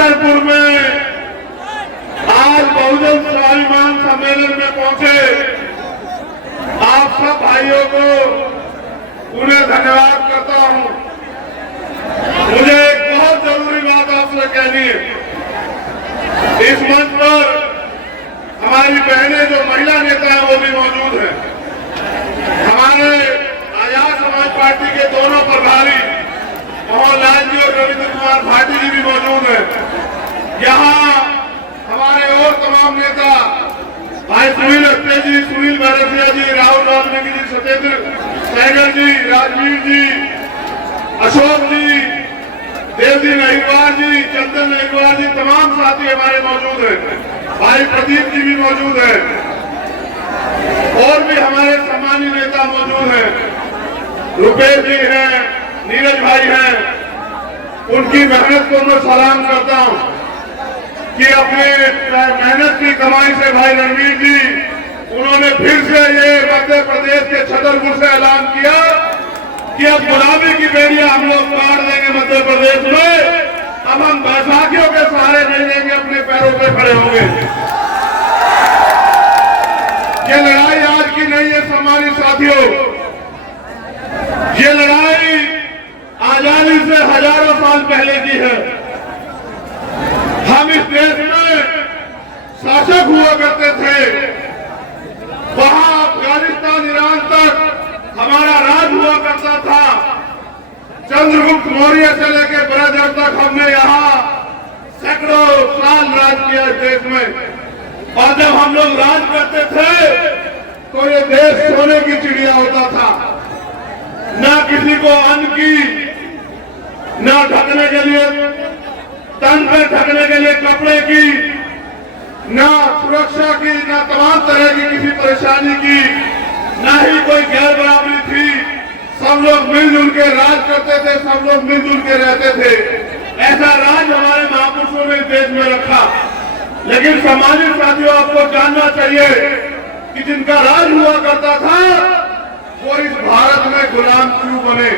छतरपुर में आज बहुजन स्वाभिमान सम्मेलन में पहुंचे आप सब भाइयों को उन्हें धन्यवाद करता हूं। मुझे एक बहुत जरूरी बात आपसे कहनी है। इस मंच पर हमारी बहनें जो महिला नेता हैं वो भी मौजूद हैं। हमारे आजाद समाज पार्टी के दोनों प्रभारी मोहन लाल जी और रविंद्र कुमार भाटी जी भी मौजूद हैं। यहाँ हमारे और तमाम नेता भाई सुनील अत्ते जी, सुनील बैरसिया जी, राहुल वाल्मीकि जी, सत्येंद्र सहगल जी, राजवीर जी, अशोक जी, देवजी अहिरवार जी, चंदन अहिरवार जी, तमाम साथी हमारे मौजूद हैं। भाई प्रदीप जी भी मौजूद हैं और भी हमारे सम्मानित नेता मौजूद हैं। रुपेश जी हैं, नीरज भाई हैं। उनकी मेहनत को मैं सलाम करता हूं कि अपने मेहनत की कमाई से भाई रणवीर जी उन्होंने फिर से ये मध्य प्रदेश के छतरपुर से ऐलान किया कि अब गुलामी की बेड़ियां हम लोग काट देंगे मध्य प्रदेश में। अब हम बैसाखियों के सहारे नहीं देंगे, अपने पैरों पे खड़े होंगे। ये लड़ाई आज की नहीं है सम्मानित साथियों। ये लड़ाई आजादी से हजारों साल पहले की है। हम इस देश में शासक हुआ करते थे। वहां अफगानिस्तान, ईरान तक हमारा राज हुआ करता था। चंद्रगुप्त मौर्य से लेकर बृहस्पति तक हमने यहाँ सैकड़ों साल राज किया इस देश में। और जब हम लोग राज करते थे तो ये देश सोने की चिड़िया होता था। ना किसी को अन्न की, ना ढकने के लिए तन पर ढकने के लिए कपड़े की, ना सुरक्षा की, ना तमाम तरह की किसी परेशानी की, ना ही कोई गैर बराबरी थी। सब लोग मिलजुल के राज करते थे, सब लोग मिलजुल के रहते थे। ऐसा राज हमारे महापुरुषों ने देश में रखा। लेकिन सामाजिक साथियों, आपको जानना चाहिए कि जिनका राज हुआ करता था वो इस भारत में गुलाम क्यों बने।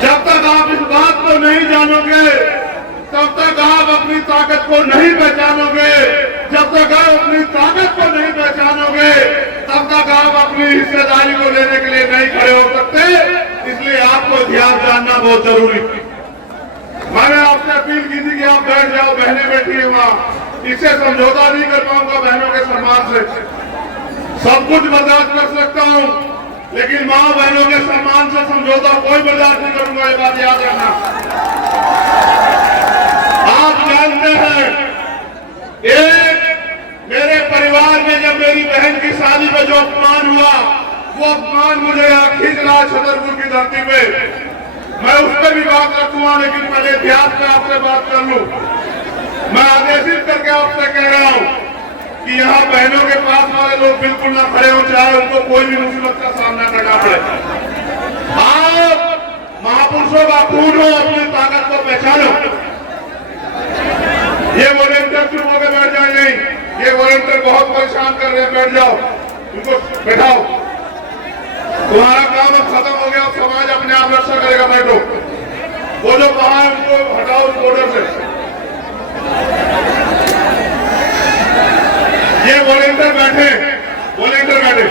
जब तक आप इस बात को नहीं जानोगे, तब तक आप अपनी ताकत को नहीं पहचानोगे। जब तक आप अपनी ताकत को नहीं पहचानोगे, तब तक आप अपनी हिस्सेदारी को लेने के लिए नहीं खड़े हो सकते। इसलिए आपको इतिहास जानना बहुत जरूरी। मैंने आपसे अपील की थी कि आप बैठ जाओ, बहनें बैठी है वहां। इससे समझौता नहीं कर पाऊंगा बहनों के सम्मान से। सब कुछ बर्दाश्त कर सकता हूं, लेकिन मां बहनों के सम्मान से समझौता कोई बर्दाश्त नहीं करूंगा। ये बात याद रखना। आप जानते हैं, एक मेरे परिवार में जब मेरी बहन की शादी में जो अपमान हुआ, वो अपमान मुझे यहाँ खींच रहा छतरपुर की धरती पे। मैं उस पर भी बात रखूंगा, लेकिन पहले इतिहास पे आपसे बात कर लूं। मैं आदेशित करके आपसे कह रहा हूं कि यहाँ बहनों के पास वाले लोग बिल्कुल ना खड़े हो, चाहे उनको कोई भी मुसीबत का सामना करना पड़े। आप महापुरुषों का खून हो, अपनी ताकत को पहचानो। ये वॉलेंटियर चुप होकर बैठ जाए नहीं, ये वॉलेंटियर बहुत परेशान कर रहे हैं। बैठ जाओ, उनको बैठाओ। तुम्हारा काम अब खत्म हो गया, समाज अपने आप रक्षा करेगा। बैठो। वो जो बाहर है उनको हटाओ उस बॉर्डर से। ये वॉलेंटियर बैठे, वॉलेंटियर बैठे।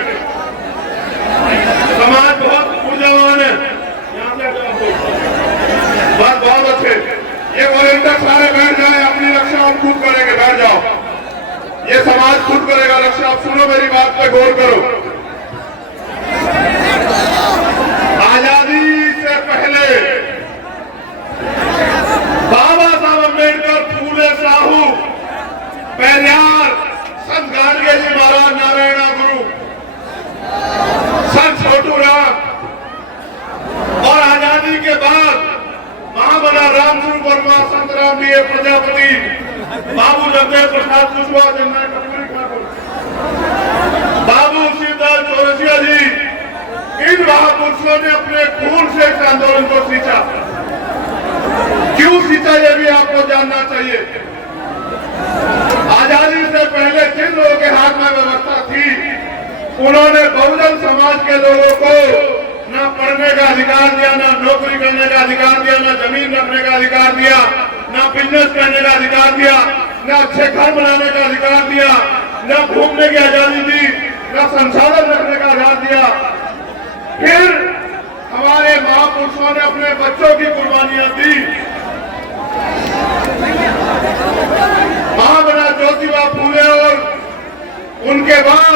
समाज बहुत ऊर्जावान है, यहाँ से बात बहुत अच्छे। ये वॉलेंटियर सारे बैठ जाए, अपनी रक्षा हम खुद करेंगे। बैठ जाओ, ये समाज खुद करेगा रक्षा। आप सुनो, मेरी बात पे गौर करो। आजादी से पहले बाबा साहब अम्बेडकर, फूले साहू, पेरियार, संत गाडगे जी महाराज, नारायण गुरु, संत छोटू राम, और आजादी के बाद महामना रामस्वरूप वर्मा, संत राम बी प्रजापति, बाबू जगदेव प्रसाद कुशवाहा, जननायक कपूरी ठाकुर, बाबू शिवदास चौरसिया जी, इन महापुरुषों ने अपने खून से इस आंदोलन को सींचा। क्यों सींचा, ये भी आपको जानना चाहिए। आजादी से पहले जिन लोगों के हाथ में व्यवस्था थी, उन्होंने बहुजन समाज के लोगों को न पढ़ने का अधिकार दिया, न नौकरी करने का अधिकार दिया, न जमीन रखने का अधिकार दिया, न बिजनेस करने का अधिकार दिया, न अच्छे घर बनाने का अधिकार दिया, न घूमने की आजादी दी, न संसाधन रखने का आजाद दिया। फिर हमारे महापुरुषों ने अपने बच्चों की कुर्बानियां दी। महामना ज्योतिबा फूले और उनके बाद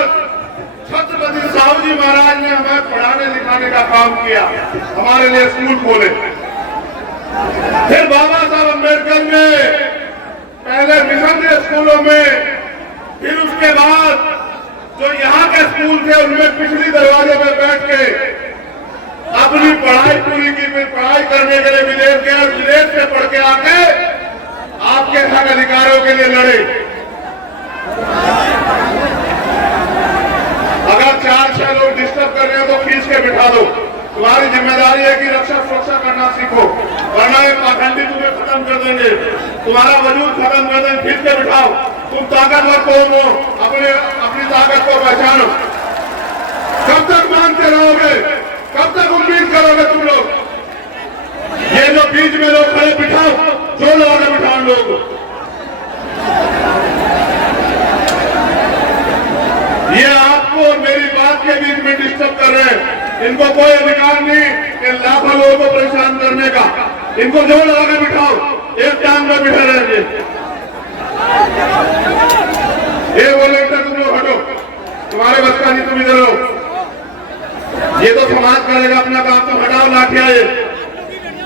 छत्रपति साहू जी महाराज ने हमें पढ़ाने लिखाने का काम किया, हमारे लिए स्कूल खोले। फिर बाबा साहब अम्बेडकर ने पहले मिशनरी स्कूलों में, फिर उसके बाद जो यहाँ के स्कूल थे उनमें पिछली दरवाजे में बैठ के अपनी पढ़ाई पूरी की। फिर पढ़ाई करने के लिए विदेश गए और विदेश से पढ़ के आके आपके हक अधिकारों के लिए लड़े। अगर 4-6 लोग डिस्टर्ब कर रहे हो तो खींच के बिठा दो। तुम्हारी जिम्मेदारी है कि रक्षा सुरक्षा करना सीखो, वरना ये पाखंडी तुम्हें खत्म कर देंगे, तुम्हारा वजूद खत्म कर देंगे। खींच के बिठाओ। तुम ताकतवर कौन हो, अपनी ताकत को पहचानो। कब तक मानते रहोगे, कब तक उम्मीद करोगे तुम लोग? ये जो बीच में लोग खड़े, बिठाओ, जो लोग बिठाओ लोग को। ये आपको और मेरी बात के बीच में डिस्टर्ब कर रहे हैं। इनको कोई अधिकार नहीं इन लाखों लोगों को परेशान करने का। इनको जो लगा के बिठाओ, एक टांग में बिठे रहेंगे। ये बोले तुम लोग हटो, तुम्हारे बस का नहीं, तुम इधर हो। ये तो समाज करेगा अपना काम, तो हटाओ लाठियां।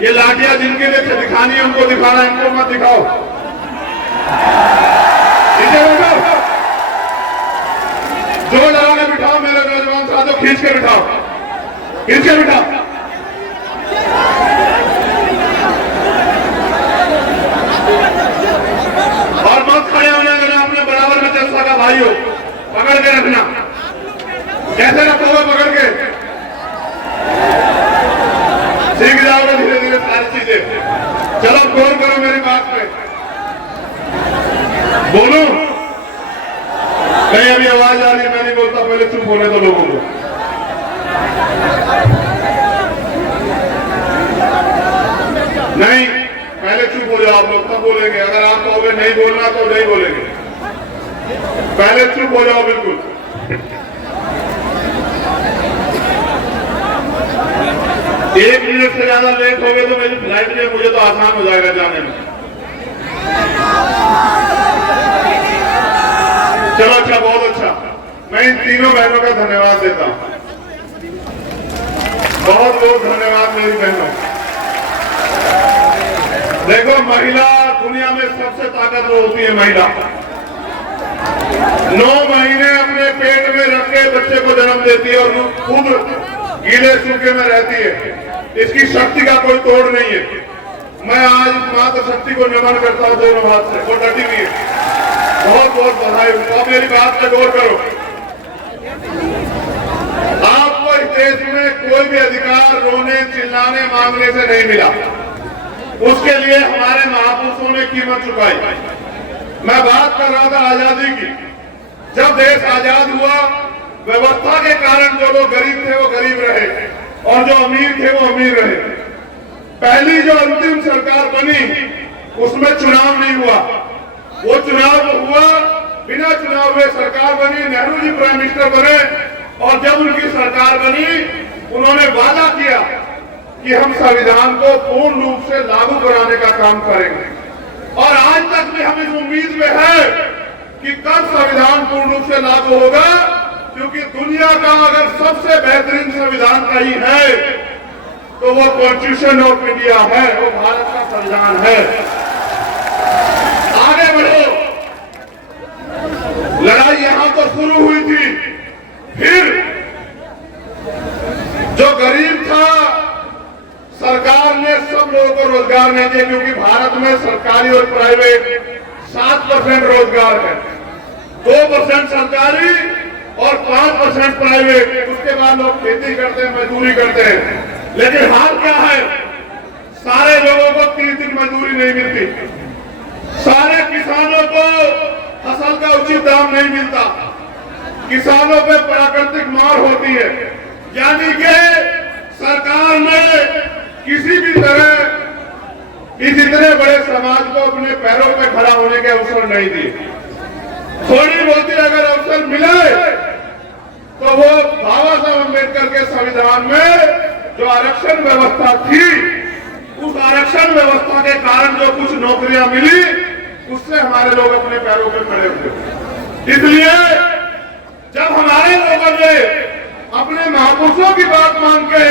ये लाठियां जिनके लिए दिखानी है उनको दिखाना, इनको मत दिखाओ। जो लगा के बिठाओ मेरे नौजवान साथियों, खींच के बिठाओ, खींच के बिठाओ। और मत खड़े होने देना, अपने बराबर में चल सका भाइयों, पकड़ के रखना। कैसे रखोगे पकड़ के? सीख जाओगे धीरे धीरे सारी चीजें। चलो गौर करो मेरी बात पे, बोलो। नहीं अभी आवाज आ रही है, मैं नहीं बोलता, पहले चुप होने दो लोगों को। नहीं, पहले चुप हो जाओ आप लोग, तब बोलेंगे। अगर आप कहोगे नहीं बोलना तो नहीं बोलेंगे। पहले चुप हो जाओ बिल्कुल। एक मिनट से ज्यादा लेट हो गए तो मेरी फ्लाइट में, मुझे तो आसान हो जाएगा जाने में। चलो अच्छा, बहुत अच्छा। मैं इन तीनों बहनों का धन्यवाद देता हूं। बहुत बहुत धन्यवाद मेरी बहनों। देखो, महिला दुनिया में सबसे ताकतवर होती है। महिला 9 महीने अपने पेट में रख के बच्चे को जन्म देती है और खुद गीले सूखे में रहती है। इसकी शक्ति का कोई तोड़ नहीं है। मैं आज माता शक्ति को नमन करता हूं दोनों हाथ से, वो डटी हुई है। बहुत बहुत बधाई। आप मेरी बात पे गौर करो। आपको इस देश में कोई भी अधिकार रोने चिल्लाने मांगने से नहीं मिला। उसके लिए हमारे महापुरुषों ने कीमत चुकाई। मैं बात कर रहा था आजादी की। जब देश आजाद हुआ, व्यवस्था के कारण जो लोग गरीब थे वो गरीब रहे और जो अमीर थे वो अमीर रहे। पहली जो अंतिम सरकार बनी उसमें चुनाव नहीं हुआ। वो चुनाव हुआ, बिना चुनाव हुए सरकार बनी। नेहरू जी प्राइम मिनिस्टर बने और जब उनकी सरकार बनी उन्होंने वादा किया कि हम संविधान को पूर्ण रूप से लागू कराने का काम करेंगे। और आज तक भी हम इस उम्मीद में है कि कब संविधान पूर्ण रूप से लागू होगा, क्योंकि दुनिया का अगर सबसे बेहतरीन संविधान कहीं है तो वो कॉन्स्टिट्यूशन ऑफ इंडिया है, वो भारत का संविधान है। आगे बढ़ो। लड़ाई यहां तो शुरू हुई थी, फिर जो गरीब था सरकार ने सब लोगों को रोजगार नहीं दिया, क्योंकि भारत में सरकारी और प्राइवेट 7% रोजगार है, 2% सरकारी और 5% प्राइवेट। उसके बाद लोग खेती करते हैं, मजदूरी करते हैं। लेकिन हाल क्या है, सारे लोगों को 3 दिन मजदूरी नहीं मिलती, सारे किसानों को फसल का उचित दाम नहीं मिलता, किसानों पे प्राकृतिक मार होती है। यानी कि सरकार ने किसी भी तरह इस इतने बड़े समाज को अपने पैरों पे खड़ा होने के अवसर नहीं दिए। थोड़ी बहुत अगर अवसर मिले तो वो बाबा साहब अम्बेडकर के संविधान में जो आरक्षण व्यवस्था थी, उस आरक्षण व्यवस्था के कारण जो कुछ नौकरियां मिली, उससे हमारे लोग अपने पैरों पे खड़े हुए। इसलिए जब हमारे लोगों ने अपने महापुरुषों की बात मान के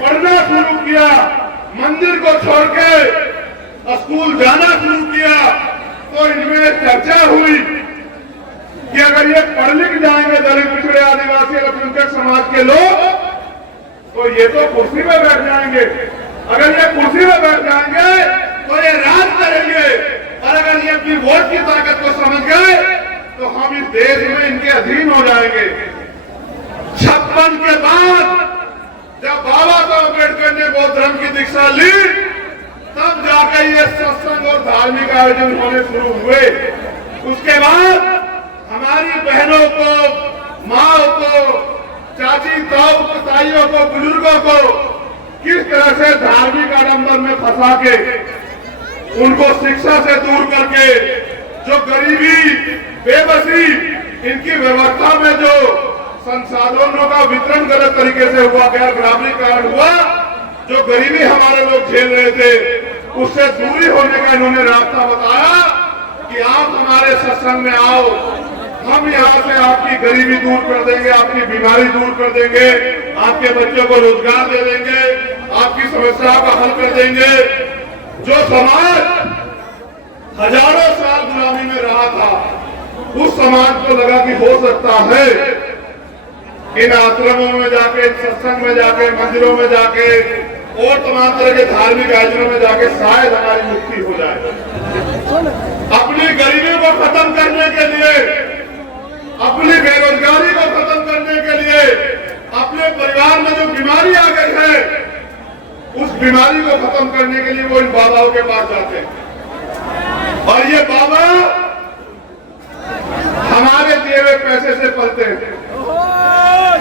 पढ़ना शुरू किया, मंदिर को छोड़ के स्कूल जाना शुरू किया, तो इनमें चर्चा हुई कि अगर ये पढ़ लिख जाएंगे दलित, पिछड़े, आदिवासी, अल्पसंख्यक समाज के लोग, तो ये तो कुर्सी में बैठ जाएंगे। अगर ये कुर्सी में बैठ जाएंगे तो ये राज करेंगे, और अगर ये अपनी वोट की ताकत को समझ गए तो हम इस देश में इनके अधीन हो जाएंगे। 56 के बाद जब बाबा साहब अम्बेडकर ने बौद्ध धर्म की दीक्षा ली, तब जाकर ये सत्संग और धार्मिक आयोजन होने शुरू हुए। उसके बाद हमारी बहनों को, माओ को, चाची ताऊ ताइयों को, बुजुर्गों को किस तरह से धार्मिक आडंबर में फंसा के, उनको शिक्षा से दूर करके, जो गरीबी, बेबसी, इनकी व्यवस्था में जो संसाधनों का वितरण गलत तरीके से हुआ, गैर बराबरीकरण हुआ, जो गरीबी हमारे लोग झेल रहे थे, उससे दूरी होने का इन्होंने रास्ता बताया कि आप हमारे सत्संग में आओ, हम यहाँ से आपकी गरीबी दूर कर देंगे, आपकी बीमारी दूर कर देंगे, आपके बच्चों को रोजगार दे देंगे, आपकी समस्याओं का हल कर देंगे। जो समाज हजारों साल गुलामी में रहा था, उस समाज को लगा कि हो सकता है इन आश्रमों में जाके, सत्संग में जाके, मंदिरों में जाके और तमाम तरह के धार्मिक आयोजनों में जाके शायद हमारी मुक्ति हो जाए। अपनी गरीबी को खत्म करने के लिए, अपनी बेरोजगारी को खत्म करने के लिए, अपने परिवार में जो बीमारी आ गई है, उस बीमारी को खत्म करने के लिए वो इन बाबाओं के पास जाते हैं। और ये बाबा हमारे दिए हुए पैसे से पलते हैं,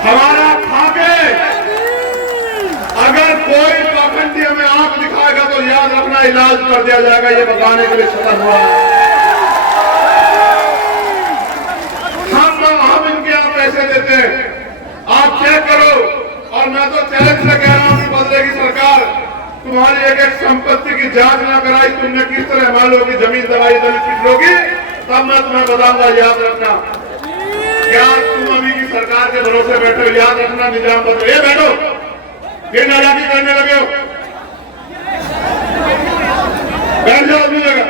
हमारा खाके। अगर कोई पाखंडी हमें आंख दिखाएगा तो याद रखना, इलाज कर दिया जाएगा, ये बताने के लिए सदन हुआ है। हम इनके यहाँ पैसे देते हैं, आप चेक करो। और मैं तो चैलेंज से कह रहा हूं कि बदलेगी सरकार, तुम्हारी एक एक संपत्ति की जांच ना कराई, तुमने किस तरह हमारे लोगों की जमीन दबाई, दलित पिछड़ों की, तब मैं तुम्हें बताऊंगा, याद रखना। क्या तुम अभी की सरकार के भरोसे बैठे हो? याद रखना, निजाम बदलो। ये बैठो, फिर नालायकी करने लगे हो, बैठ जाओ अपनी जगह।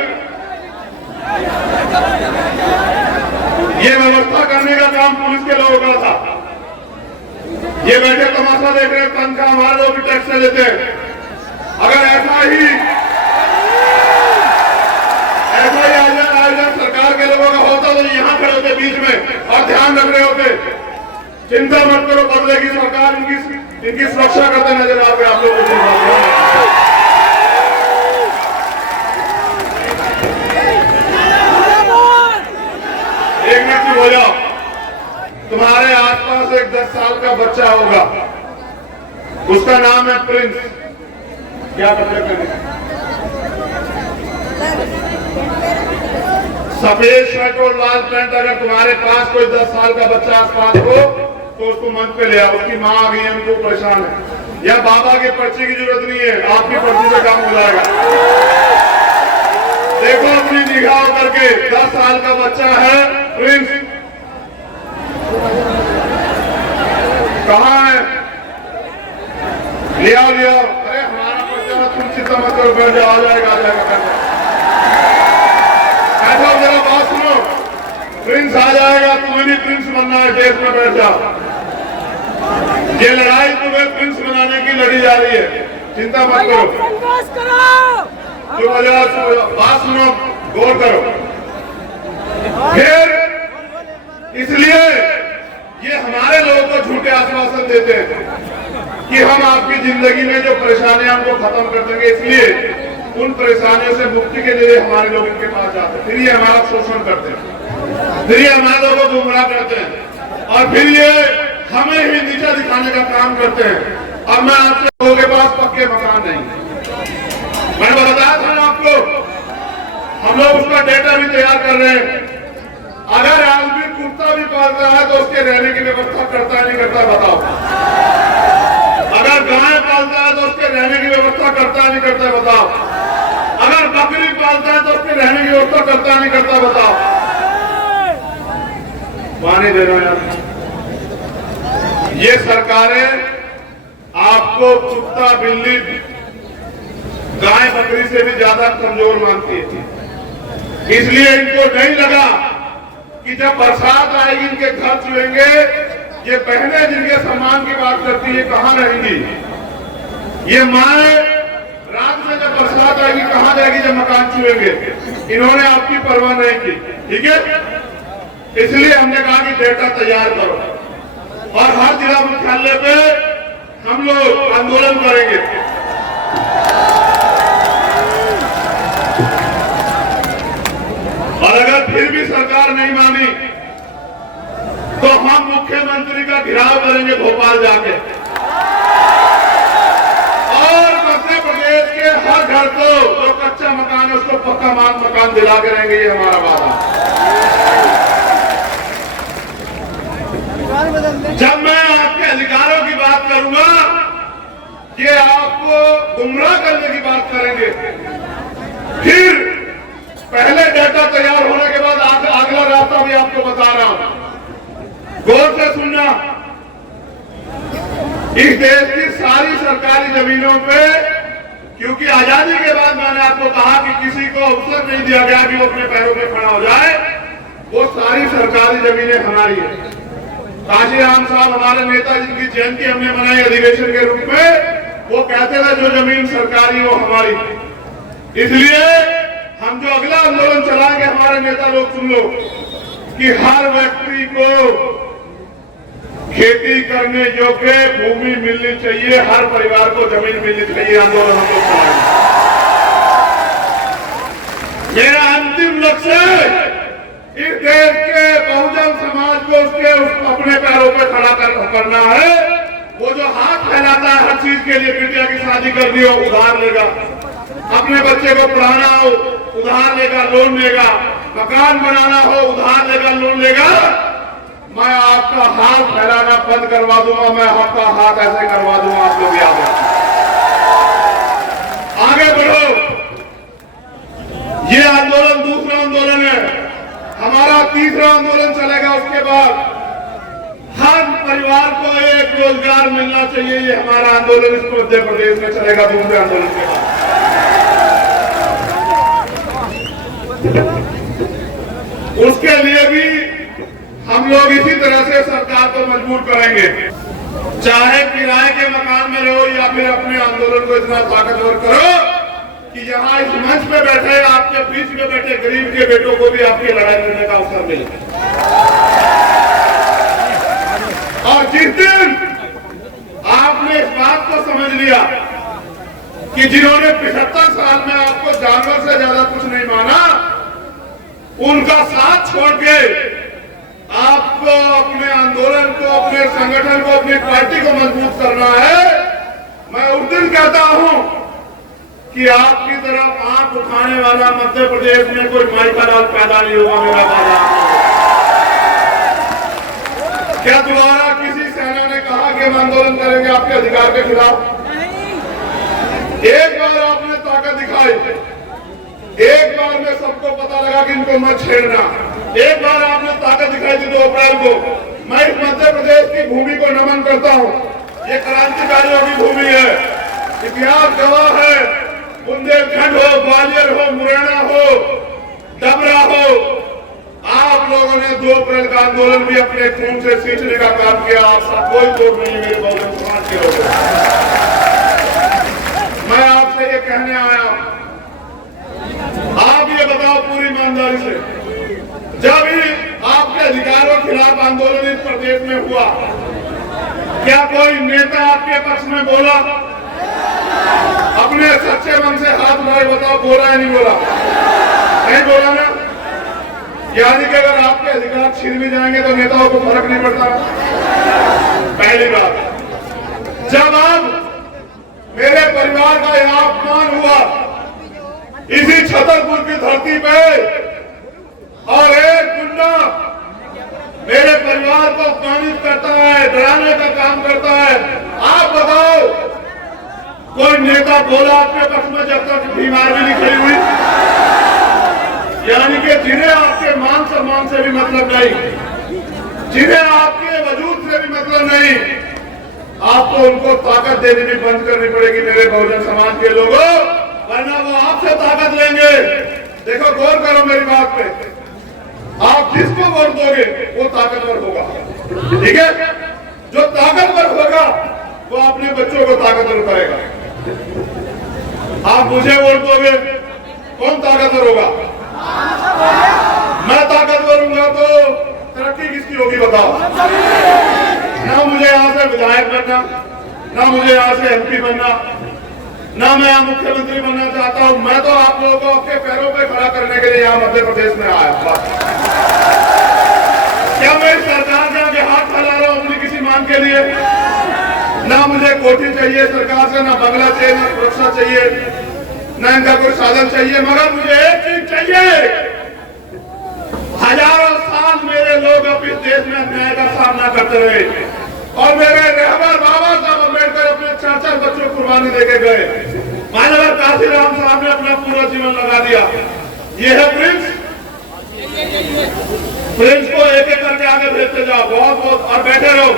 ये व्यवस्था करने का काम पुलिस के लोगों का था। ये बैठे तमाशा देख रहे हैं, तनख्वाह हमारे लोग भी टैक्स से देते हैं। अगर ऐसा ही आयोजन सरकार के लोगों का होता तो यहाँ खड़े होते बीच में और ध्यान रख रहे होते। चिंता मत करो, बदलेगी सरकार, इनकी सुरक्षा करते नजर आ गए आप लोगों को। एक मिनट हो जाओ। तुम्हारे आसपास एक 10 साल का बच्चा होगा, उसका नाम है प्रिंस। क्या बच्चा करें? सफेद शर्ट और लाल पैंट। अगर तुम्हारे पास कोई 10 साल का बच्चा आसपास हो तो उसको मंच पे ले आओ। उसकी माँ आ गई है, उनको परेशान है, या बाबा की पर्ची की जरूरत नहीं है, आपकी पर्ची से काम हो जाएगा। देखो अपनी निगाह करके, 10 साल का बच्चा है प्रिंस, कहाँ है? ले आओ, ले आओ। अरे हमारा बच्चा, तुम चिंता मत करो, बैठ जाओ, आ जाएगा, आ जाएगा। ऐसा जरा बात सुनो, प्रिंस आ जाएगा, तुम्हें भी प्रिंस बनना है, देश में बैठ जाओ। ये लड़ाई तुम्हें प्रिंस बनाने की लड़ी जा रही है, चिंता मत करो। जो बात सुनो, गौर करो। फिर इसलिए ये हमारे लोगों को झूठे आश्वासन देते हैं कि हम आपकी जिंदगी में जो परेशानियां उनको खत्म कर देंगे, इसलिए उन परेशानियों से मुक्ति के लिए हमारे लोग इनके पास जाते हैं। फिर ये हमारा शोषण करते हैं, फिर ये हमारे लोगों को गुमराह करते हैं, और फिर ये हमें ही नीचा दिखाने का काम करते हैं। अब मैं आपके लोगों के पास पक्के मकान नहीं, मैंने बताया था आपको, हम लोग उसका डेटा भी तैयार कर रहे हैं। अगर आदमी कुत्ता भी पालता है तो उसके रहने की व्यवस्था करता है नहीं करता है बताओ। अगर गाय पालता है तो उसके रहने की व्यवस्था करता है नहीं करता है बताओ। अगर बकरी पालता है तो उसके रहने की व्यवस्था करता है नहीं करता है बताओ। पानी दे रहे हैं ये सरकारें आपको कुत्ता बिल्ली गाय बकरी से भी ज्यादा कमजोर मानती है। इसलिए इनको नहीं लगा कि जब बरसात आएगी इनके घर चुएंगे। ये बहनें जिनके सम्मान की बात करती है कहां रहेंगी? ये माए रात में जब बरसात आएगी कहां जाएगी जब मकान चुएंगे? इन्होंने आपकी परवाह नहीं की। ठीक है, इसलिए हमने कहा कि डेटा तैयार करो और हर जिला मुख्यालय पे हम लोग आंदोलन करेंगे। और अगर फिर भी सरकार नहीं मानी तो हम मुख्यमंत्री का घेराव करेंगे भोपाल जाके और मध्य प्रदेश के हर घर को जो कच्चा मकान है उसको पक्का मकान दिला के रहेंगे। ये हमारा वादा। जब मैं आपके अधिकारों की बात करूंगा ये आपको गुमराह करने की बात करेंगे। फिर पहले डेटा तैयार होने के बाद अगला रास्ता भी आपको बता रहा हूं, गौर से सुनना। इस देश की सारी सरकारी जमीनों पे, क्योंकि आजादी के बाद मैंने आपको कहा कि किसी को अवसर नहीं दिया गया कि वो अपने पैरों पे खड़ा हो जाए, वो सारी सरकारी जमीनें हमारी है। काशीराम साहब हमारे नेता जिनकी जयंती हमने मनाई अधिवेशन के रूप में, वो कहते थे जो जमीन सरकारी वो हमारी। इसलिए हम जो अगला आंदोलन चलाएंगे हमारे नेता लोग सुन लो कि हर व्यक्ति को खेती करने योग्य भूमि मिलनी चाहिए, हर परिवार को जमीन मिलनी चाहिए। आंदोलन हम लोग चलाएंगे। मेरा अंतिम लक्ष्य इस देश के बहुजन समाज को उसके अपने पैरों पे खड़ा करना है। वो जो हाथ फैलाता है हर चीज के लिए, बिटिया की शादी करनी हो उधार लेगा, अपने बच्चे को पढ़ाना हो उधार लेगा लोन लेगा, मकान बनाना हो उधार लेगा लोन लेगा। मैं आपका हाथ फैलाना बंद करवा दूंगा, मैं आपका हाथ ऐसे करवा दूंगा। आप लोग याद रखें, आगे बढ़ो। ये आंदोलन दूसरा आंदोलन है, हमारा तीसरा आंदोलन चलेगा। उसके बाद हर परिवार को एक रोजगार मिलना चाहिए, ये हमारा आंदोलन इस मध्य प्रदेश में चलेगा दूसरे आंदोलन के बाद। उसके लिए भी हम लोग इसी तरह से सरकार को मजबूर करेंगे, चाहे किराए के मकान में रहो या फिर अपने आंदोलन को इतना ताकतवर करो कि यहाँ इस मंच पे बैठे आपके बीच में बैठे गरीब के बेटों को भी आपकी लड़ाई लड़ने का अवसर मिले। और जिस दिन आपने इस बात को समझ लिया कि जिन्होंने 75 साल में आपको जानवर से ज्यादा कुछ नहीं माना, उनका साथ छोड़ के आपको अपने आंदोलन को, अपने संगठन को, अपनी पार्टी को मजबूत करना है, मैं उस दिन कहता हूं कि आपकी तरफ आंख उठाने वाला मध्य प्रदेश में कोई माई का लाल पैदा नहीं होगा। मेरा वादा। क्या दोबारा किसी सेना ने कहा कि हम आंदोलन करेंगे आपके अधिकार के खिलाफ? एक बार आपने ताकत दिखाई, एक बार में सबको पता लगा कि इनको मत छेड़ना। एक बार आपने ताकत दिखाई थी 2 अप्रैल को। मैं इस मध्य प्रदेश की भूमि को नमन करता हूँ। ये क्रांतिकारियों की भूमि है, इतिहास गवाह है। बुंदेलखंड हो, ग्वालियर हो, मुरैना हो, डबरा हो, आप लोगों ने 2 अप्रैल का आंदोलन भी अपने खून से सींचने का काम किया। आपका कोई तोड़ नहीं मेरे बहुजन समाज के लोगों। मैं आपसे ये कहने आया हूं, आप ये बताओ पूरी ईमानदारी से, जब ही आपके अधिकारों के खिलाफ आंदोलन इस प्रदेश में हुआ, क्या कोई नेता आपके पक्ष में बोला? अपने सच्चे मन से हाथ उठाए बताओ, बोला या नहीं बोला? नहीं बोला ना। यानी कि अगर आपके अधिकार छीन भी जाएंगे तो नेताओं को फर्क नहीं पड़ता। पहली बात, जब अब मेरे परिवार का यहां अपमान हुआ इसी छतरपुर की धरती पे, डराने का काम करता है। आप बताओ, कोई नेता बोला आपके पक्ष में जब तक बीमार भी नहीं खड़ी हुई? यानी कि जिन्हें आपके मान सम्मान से भी मतलब नहीं, जिन्हें आपके वजूद से भी मतलब नहीं, आपको उनको ताकत देनी भी बंद करनी पड़ेगी मेरे बहुजन समाज के लोगों, वरना वो आपसे ताकत लेंगे। देखो, गौर करो मेरी बात पे, आप जिसको वोट दोगे वो ताकतवर होगा, ठीक है? जो ताकतवर होगा वो अपने बच्चों को ताकतवर करेगा। आप मुझे वोट दोगे, कौन ताकतवर होगा? मैं ताकतवर हूंगा तो तरक्की किसकी होगी बताओ? ना मुझे यहाँ से विधायक बनना, ना मुझे यहाँ से एमपी बनना, ना मैं यहाँ मुख्यमंत्री बनना चाहता हूँ। मैं तो आप लोगों को आपके पैरों पे खड़ा करने के लिए यहाँ मध्य प्रदेश में आया। क्या मैं सरकार के आगे हाथ फैला रहा हूँ अपनी किसी मांग के लिए? ना मुझे कोठी चाहिए सरकार से, ना बंगला चाहिए, ना सुरक्षा चाहिए, ना इनका कोई साधन चाहिए, मगर मुझे एक चीज चाहिए। हजारों साल मेरे लोग अब इस देश में अन्याय का सामना करते रहे और मेरे रहबर बाबा साहब अम्बेडकर अपने 4-4 बच्चों को कुर्बानी देके गए। मानव काशीराम साहब ने अपना पूरा जीवन लगा दिया। ये है प्रिंस। प्रिंस को एक एक करके आगे भेजते जाओ, बहुत बहुत, और बैठे रहो।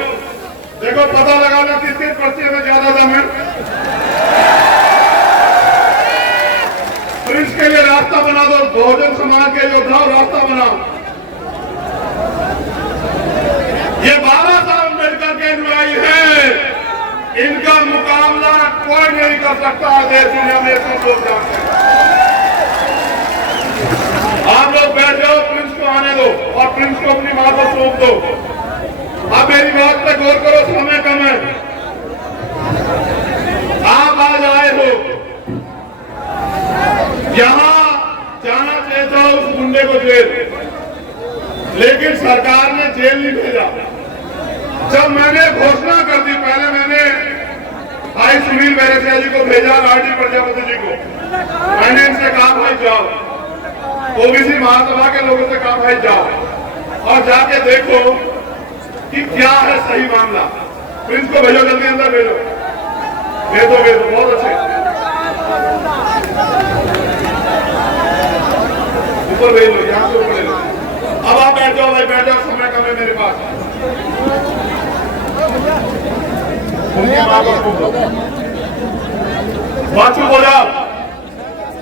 देखो, पता लगाना किसके पर्चे में ज्यादा दम है। प्रिंस के लिए रास्ता बना दो, बहुजन समाज के योद्धाओं रास्ता बनाओ। ये बाबा साहब अम्बेडकर के अनुयायी है, इनका मुकाबला कोई नहीं कर सकता है देश दुनिया में, सब लोग जानते हैं। आप लोग बैठ जाओ, प्रिंस को आने दो और प्रिंस को अपनी मां को सौंप दो। अब मेरी बात पे गौर करो, समय कम है। आप आज आए हो, यहां जाना चाहिए था उस गुंडे को जेल, लेकिन सरकार ने जेल नहीं भेजा। जब मैंने घोषणा कर दी, पहले मैंने भाई सुनील बैरसिया जी को भेजा, आरडी प्रजापति जी को, मैंने इनसे कहा भाई जाओ, ओबीसी महासभा के लोगों से कहा भाई जाओ और जाके देखो कि क्या है सही मामला। प्रिंस को भेजो, जल्दी अंदर भेजो, भेजो भेजो, बहुत अच्छे, ऊपर भेज लो, यहाँ से ऊपर ले लो। अब आप बैठ जाओ भाई, बैठ जाओ, समय कम है मेरे पास। बात हो जाओ,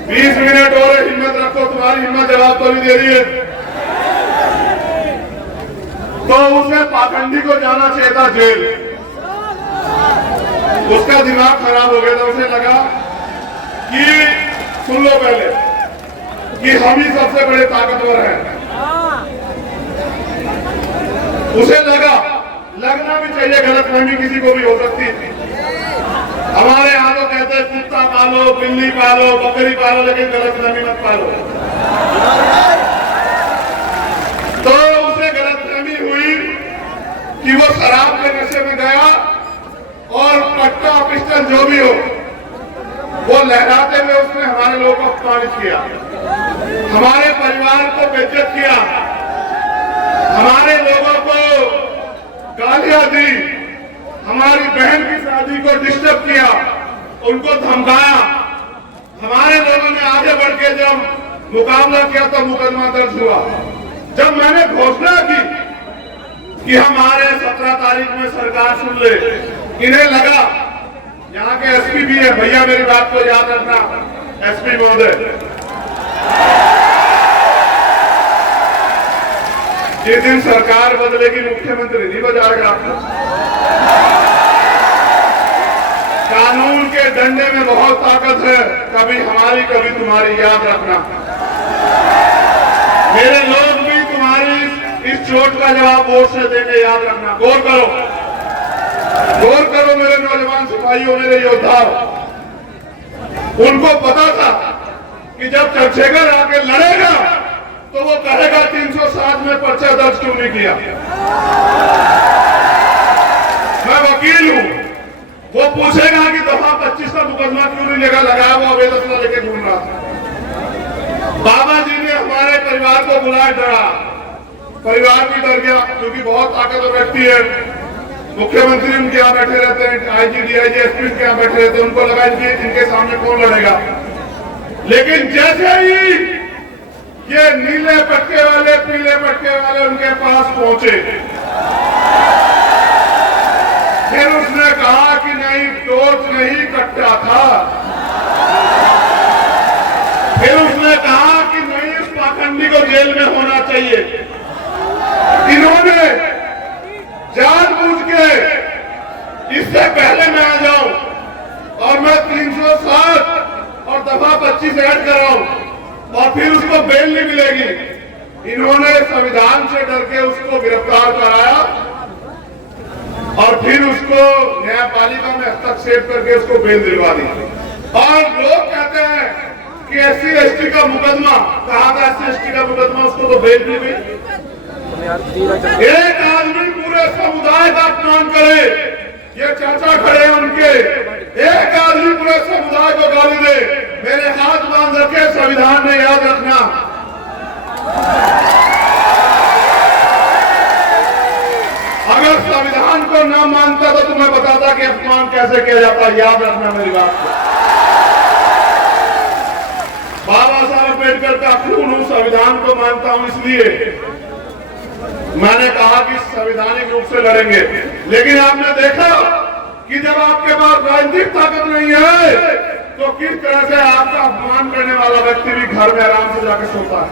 20 मिनट और हिम्मत रखो, तुम्हारी हिम्मत जवाब तो नहीं दे रही है। तो उसे पाखंडी को जाना चाहिए था जेल, उसका दिमाग खराब हो गया था। उसे लगा कि, सुन लो पहले, कि हम ही सबसे बड़े ताकतवर हैं। उसे लगना भी चाहिए, गलतफहमी किसी को भी हो सकती थी। हमारे यहाँ तो कहते हैं कुत्ता पालो, बिल्ली पालो, बकरी पालो, लेकिन गलतफहमी मत पालो। तो उसे गलतफहमी हुई कि वो शराब के नशे में गया और पट्टा पिस्टल जो भी हो वो लहराते हुए उसने हमारे लोगों को अपमानित किया, हमारे परिवार को बेइज्जत किया, हमारे लोगों को गालियां दी, हमारी बहन की शादी को डिस्टर्ब किया, उनको धमकाया। हमारे लोगों ने आगे बढ़ के जब मुकाबला किया तो मुकदमा दर्ज हुआ। जब मैंने घोषणा की कि हमारे 17 तारीख में सरकार सुन ले, इन्हें लगा, यहाँ के एसपी भी है भैया, मेरी बात को याद रखना एसपी महोदय, जिस दिन सरकार बदलेगी मुख्यमंत्री नहीं बजाएगा आपको। कानून के डंडे में बहुत ताकत है, कभी हमारी कभी तुम्हारी, याद रखना। मेरे लोग भी तुम्हारी इस चोट का जवाब वोट से देंगे, याद रखना। गौर करो, गौर करो मेरे नौजवान सिपाहियों, मेरे योद्धाओं। उनको पता था कि जब चंद्रशेखर आके लड़ेगा तो वो कहेगा 307 में पर्चा दर्ज क्यों नहीं किया। मैं वकील हूं, वो पूछेगा कि दफा 25 का मुकदमा क्यों नहीं लगाया, वो अवैध असला लेके घूम रहा था। बाबा जी ने हमारे परिवार को बुलाया, डरा, परिवार भी डर गया क्योंकि बहुत ताकतवर व्यक्ति है। मुख्यमंत्री उनके यहाँ बैठे रहते हैं, आईजी डीआईजी एसपी के यहाँ बैठे रहते हैं, उनको लगा इनके सामने कौन लड़ेगा। लेकिन जैसे ही ये नीले पट्टे वाले पीले पट्टे वाले उनके पास पहुंचे, फिर उसने कहा कि नहीं, टोर्च नहीं कट्टा था। फिर उसने कहा कि नहीं, इस पाखंडी को जेल में होना चाहिए। इन्होंने जानबूझ के, इससे पहले मैं आ जाऊं और मैं 307 और दफा 25 ऐड कराऊं और फिर उसको बेल नहीं मिलेगी, इन्होंने संविधान से डर के उसको गिरफ्तार कराया और फिर उसको न्यायपालिका में हस्तक्षेप करके उसको बेल दिलवा दी। और लोग कहते हैं कि एससी एसटी का मुकदमा, कहा था एससी एसटी का मुकदमा, उसको तो बेल दी गई। एक आदमी पूरे समुदाय का अपमान करे, ये चाचा खड़े हैं उनके, एक आदमी पूरे समुदाय को गाली दे, मेरे हाथ बांध रखे संविधान ने, याद रखना। अगर संविधान को न मानता तो तुम्हें बताता कि अपमान कैसे किया जाता, याद रखना मेरी बात को। बाबा साहब अम्बेडकर का खून हूं, संविधान को मानता हूं, इसलिए मैंने कहा कि संवैधानिक रूप से लड़ेंगे। लेकिन आपने देखा कि जब आपके पास राजनीतिक ताकत नहीं है तो किस तरह से आपका अपमान करने वाला व्यक्ति भी घर में आराम से जाकर सोता है।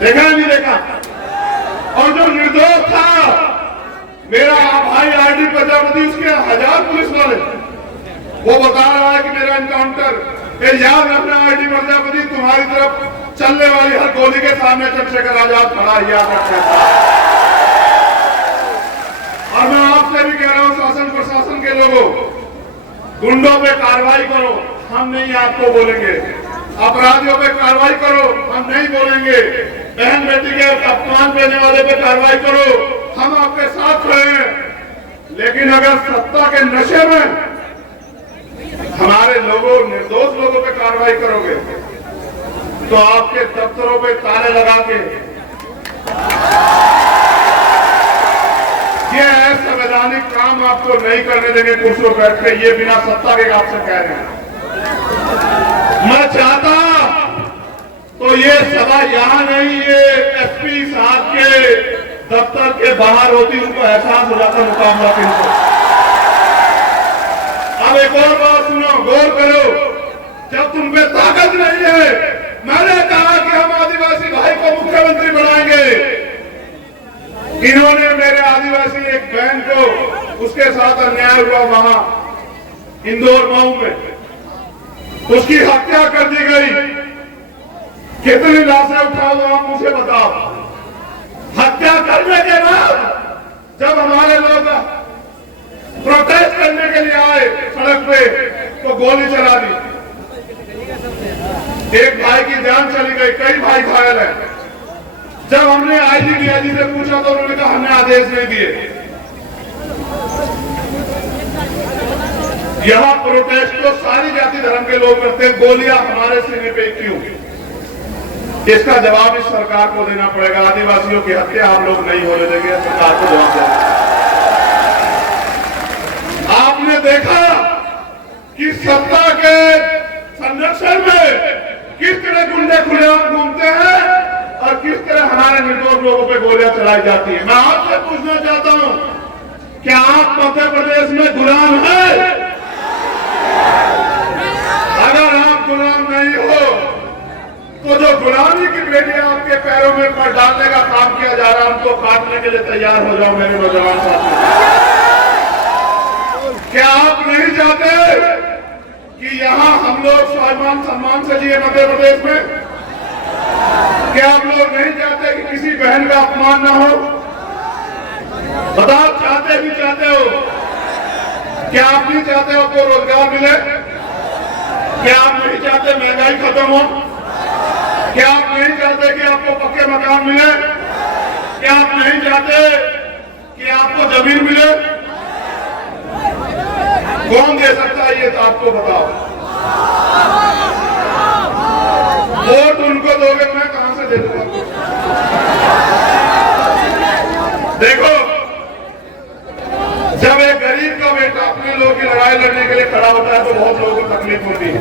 देखा नहीं देखा? और जो निर्दोष था मेरा भाई आरडी प्रजापति, उसके 1000 पुलिस वाले, वो बता रहा है कि मेरा एनकाउंटर, याद रखना आरडी प्रजापति, तुम्हारी तरफ चलने वाली हर गोली के सामने चंद्रशेखर आजाद खड़ा, याद रखना। और मैं आपसे भी कह रहा हूं, शासन प्रशासन के लोगों, गुंडों पे कार्रवाई करो, हम नहीं आपको बोलेंगे। अपराधियों पे कार्रवाई करो, हम नहीं बोलेंगे। बहन बेटी के अपमान देने वाले पे कार्रवाई करो, हम आपके साथ खड़े हैं। लेकिन अगर सत्ता के नशे में हमारे लोगों, निर्दोष लोगों पे कार्रवाई करोगे तो आपके दफ्तरों पे ताले लगा के, ये असंवैधानिक काम आपको नहीं करने देंगे कुर्सियों पर बैठ के, ये बिना सत्ता के आपसे कह रहे हैं। मैं चाहता तो ये सभा यहाँ नहीं, ये एसपी साहब के दफ्तर के बाहर होती, उनको एहसास हो जाता मुकाबला किनको। अब एक और बात सुनो, गौर करो, जब तुम पे ताकत नहीं है, मैंने कहा कि हम आदिवासी भाई को मुख्यमंत्री बनाएंगे। इन्होंने मेरे आदिवासी एक बहन को, उसके साथ अन्याय हुआ वहां इंदौर मऊ में, उसकी हत्या कर दी गई। कितनी लाशें उठाओ आप मुझे बताओ। हत्या करने के बाद जब हमारे लोग प्रोटेस्ट करने के लिए आए सड़क पे तो गोली चला दी, एक भाई की जान चली गई, कई भाई घायल है। जब हमने आईजी डीआईजी से पूछा तो उन्होंने कहा हमने आदेश नहीं दिए। यहां प्रोटेस्ट तो सारी जाति धर्म के लोग करते हैं, गोलियां हमारे सीने पे क्यों? इसका जवाब इस सरकार को देना पड़ेगा। आदिवासियों की हत्या हम लोग नहीं होने देंगे, सरकार को जवाब देना। आपने देखा कि सत्ता के संरक्षण में किस तरह गुंडे खुलेआम घूमते हैं और किस तरह हमारे निर्दोष लोगों पे गोलियां चलाई जाती है। मैं आपसे पूछना चाहता हूं, क्या आप मध्य प्रदेश में गुलाम हैं? अगर आप गुलाम नहीं हो तो जो गुलामी की बेटियां आपके पैरों में पर डालने का काम किया जा रहा है, उनको काटने के लिए तैयार हो जाओ मेरे नौजवान साथी। क्या आप नहीं चाहते कि यहां हम लोग स्वाभिमान सम्मान से जिए मध्य प्रदेश में? क्या आप लोग नहीं चाहते कि किसी बहन का अपमान ना हो? बताओ, चाहते भी चाहते हो? क्या आप नहीं चाहते हो आपको रोजगार मिले? क्या आप नहीं चाहते महंगाई खत्म हो? क्या आप नहीं चाहते कि आपको पक्के मकान मिले? क्या आप नहीं चाहते कि आपको जमीन मिले? कौन दे सकता है ये तो आपको बताओ। वोट उनको दोगे, मैं कहां से दे दूंगा? देखो, जब एक लड़ाई लड़ने के लिए खड़ा होता है तो बहुत लोगों को तकलीफ होती है।